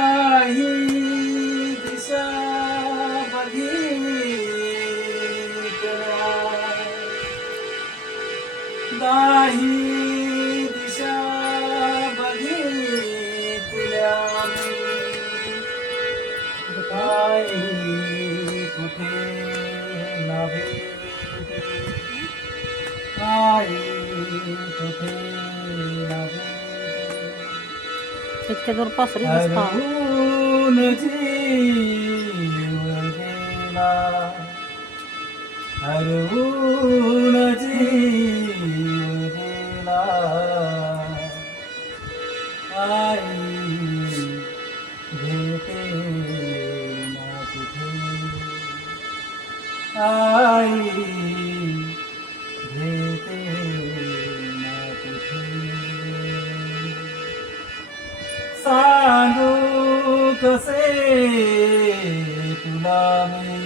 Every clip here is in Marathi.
दाही दिशा बघितल्या, दाही दिशा बघितल्या मी. आई कुठे ना भेटे, आई कुठे ना भेटे. इतक्या दूर पासरी हरवून जीव गेला, हरवून जीव गेला. आई भेटे ना कुठे, आई भेटे ना कुठे. सांगू कसे तुला मी,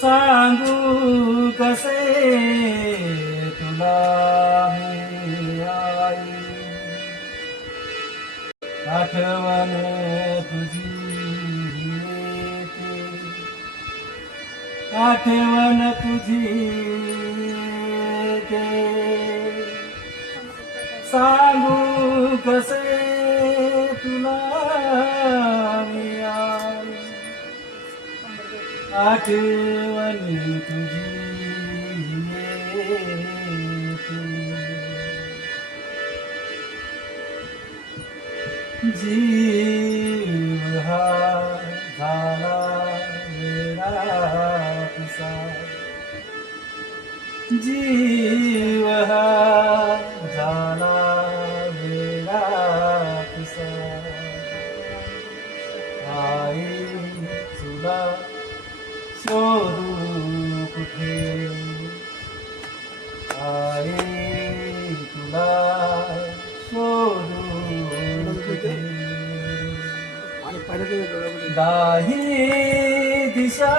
सांगू कसे तुला मी. आई आठवण तुझी येते, आठवण तुझी येते. सांगू कसे तुला मी. आई आठवण तुझी येते. जीव हा झाला वेडा पिसा, जीव हा झाला वेडा पिसा. आई तुला शोधू कुठे, आई तुला शोधू कुठे. दाही दिशा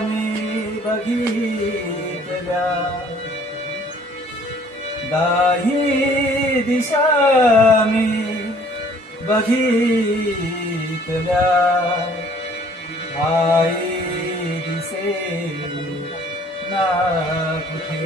मी बघितल्या, दाही दिशा मी बघितल्या. आई दिसे ना कुठे.